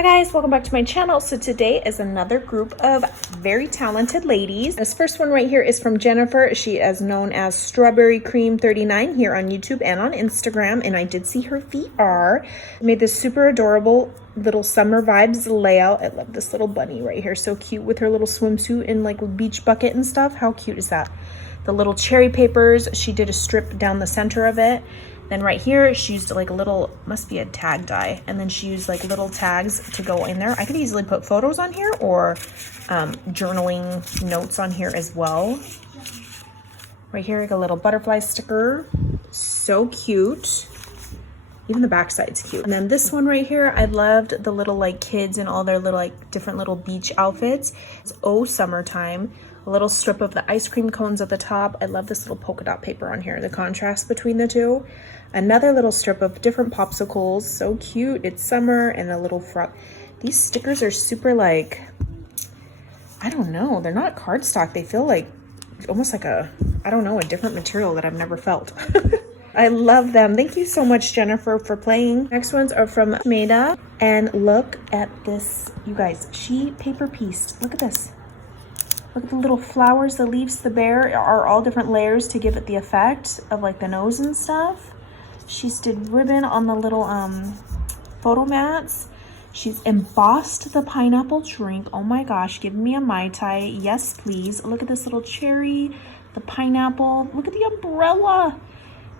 Hi guys, welcome back to my channel. So today is another group of very talented ladies. This first one right here is from Jennifer. She is known as Strawberry Cream 39 here on YouTube and on Instagram, and I did see her VR. Made this super adorable little summer vibes layout. I love this little bunny right here, so cute with her little swimsuit and like beach bucket and stuff. How cute is that? The little cherry papers, she did a strip down the center of it. Then right here, she used like a little, must be a tag die. And then she used like little tags to go in there. I could easily put photos on here or journaling notes on here as well. Right here, like a little butterfly sticker. So cute. Even the back side's cute. And then this one right here, I loved the little like kids and all their little like different little beach outfits. It's Oh Summertime. A little strip of the ice cream cones at the top. I love this little polka dot paper on here, the contrast between the two. Another little strip of different popsicles, so cute. It's summer, and a little frog. These stickers are super like, I don't know, they're not cardstock. They feel like almost like a, I don't know, a different material that I've never felt. I love them. Thank you so much, Jennifer, for playing. Next ones are from Maida, and look at this, you guys. She paper pieced. Look at this. Look at the little flowers, the leaves, the bear are all different layers to give it the effect of like the nose and stuff. She's did ribbon on the little photo mats. She's embossed the pineapple drink. Oh my gosh, give me a Mai Tai. Yes, please. Look at this little cherry, the pineapple. Look at the umbrella.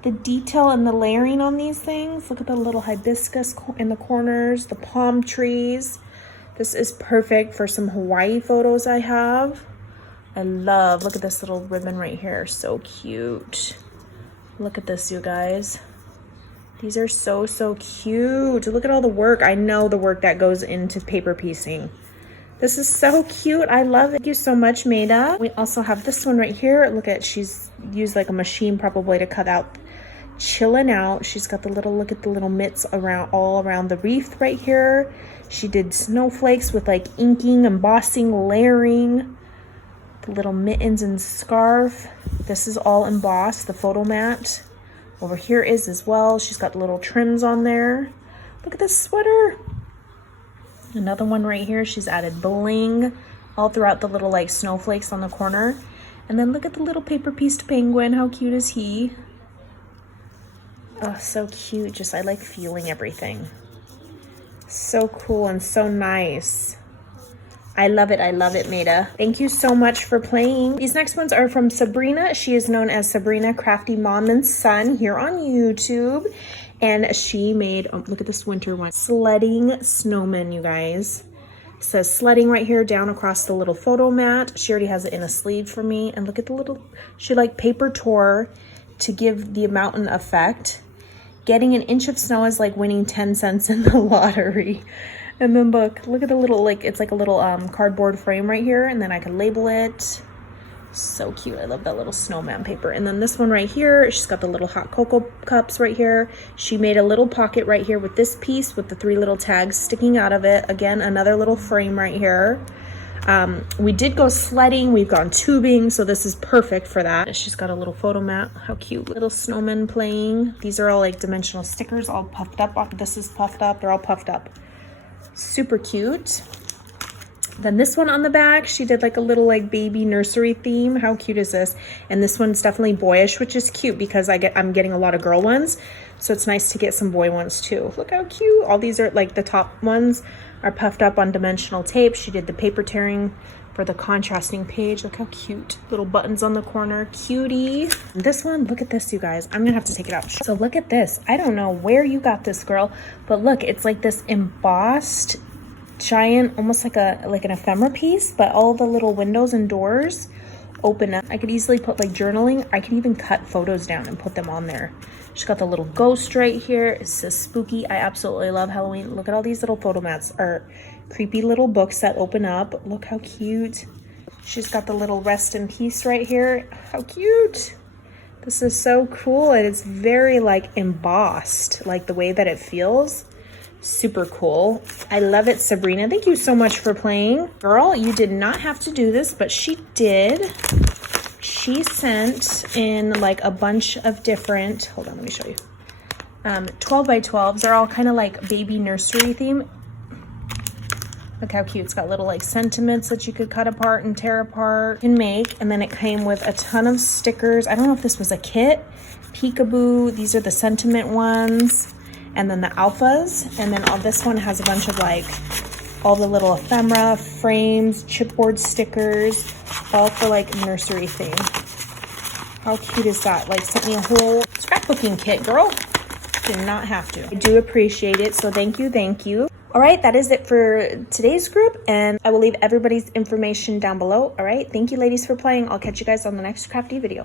The detail and the layering on these things. Look at the little hibiscus in the corners, the palm trees. This is perfect for some Hawaii photos I have. I love, look at this little ribbon right here. So cute. Look at this, you guys. These are so, so cute. Look at all the work. I know the work that goes into paper piecing. This is so cute. I love it. Thank you so much, Maida. We also have this one right here. Look at, she's used like a machine probably to cut out Chilling Out. She's got the little, look at the little mitts around, all around the wreath right here. She did snowflakes with like inking, embossing, layering. The little mittens and scarf. This is all embossed, the photo mat. Over here is as well. She's got little trims on there. Look at this sweater. Another one right here. She's added bling all throughout the little like snowflakes on the corner. And then look at the little paper pieced penguin. How cute is he? Oh, so cute. Just, I like feeling everything. So cool and so nice. I love it, Maida. Thank you so much for playing. These next ones are from Sabrina. She is known as Sabrina Crafty Mom and Son here on YouTube. And she made, oh, look at this winter one, sledding snowmen, you guys. It says sledding right here down across the little photo mat. She already has it in a sleeve for me. And look at the little, she like paper tore to give the mountain effect. Getting an inch of snow is like winning 10 cents in the lottery. And then look at the little, like, it's like a little cardboard frame right here. And then I can label it. So cute. I love that little snowman paper. And then this one right here, she's got the little hot cocoa cups right here. She made a little pocket right here with this piece with the 3 little tags sticking out of it. Again, another little frame right here. We did go sledding. We've gone tubing. So this is perfect for that. She's got a little photo mat. How cute. Little snowmen playing. These are all like dimensional stickers all puffed up. This is puffed up. They're all puffed up. Super cute. Then this one on the back, she did like a little like baby nursery theme. How cute is this? And this one's definitely boyish, which is cute because I'm getting a lot of girl ones. So it's nice to get some boy ones too. Look how cute. All these are like the top ones are puffed up on dimensional tape. She did the paper tearing for the contrasting page. Look how cute. Little buttons on the corner. Cutie. And this one, look at this, you guys. I'm gonna have to take it out. So look at this. I don't know where you got this, girl, but look, it's like this embossed giant, almost like an ephemera piece, but all the little windows and doors open up. I could easily put like journaling. I could even cut photos down and put them on there. She's got the little ghost right here. It says spooky. I absolutely love Halloween. Look at all these little photo mats or creepy little books that open up. Look how cute. She's got the little rest in peace right here. How cute. This is so cool. And it's very like embossed, like the way that it feels. Super cool. I love it, Sabrina. Thank you so much for playing. Girl, you did not have to do this, but she did. She sent in like a bunch of different, hold on, let me show you. 12 by 12s. They're all kind of like baby nursery theme. Look how cute. It's got little like sentiments that you could cut apart and tear apart and make. And then it came with a ton of stickers. I don't know if this was a kit. Peekaboo. These are the sentiment ones. And then the alphas. And then all this one has a bunch of like all the little ephemera, frames, chipboard stickers, all for like nursery theme. How cute is that? Like sent me a whole scrapbooking kit, girl. Did not have to. I do appreciate it. So thank you. Thank you. All right, that is it for today's group, and I will leave everybody's information down below. All right, thank you ladies for playing. I'll catch you guys on the next crafty video.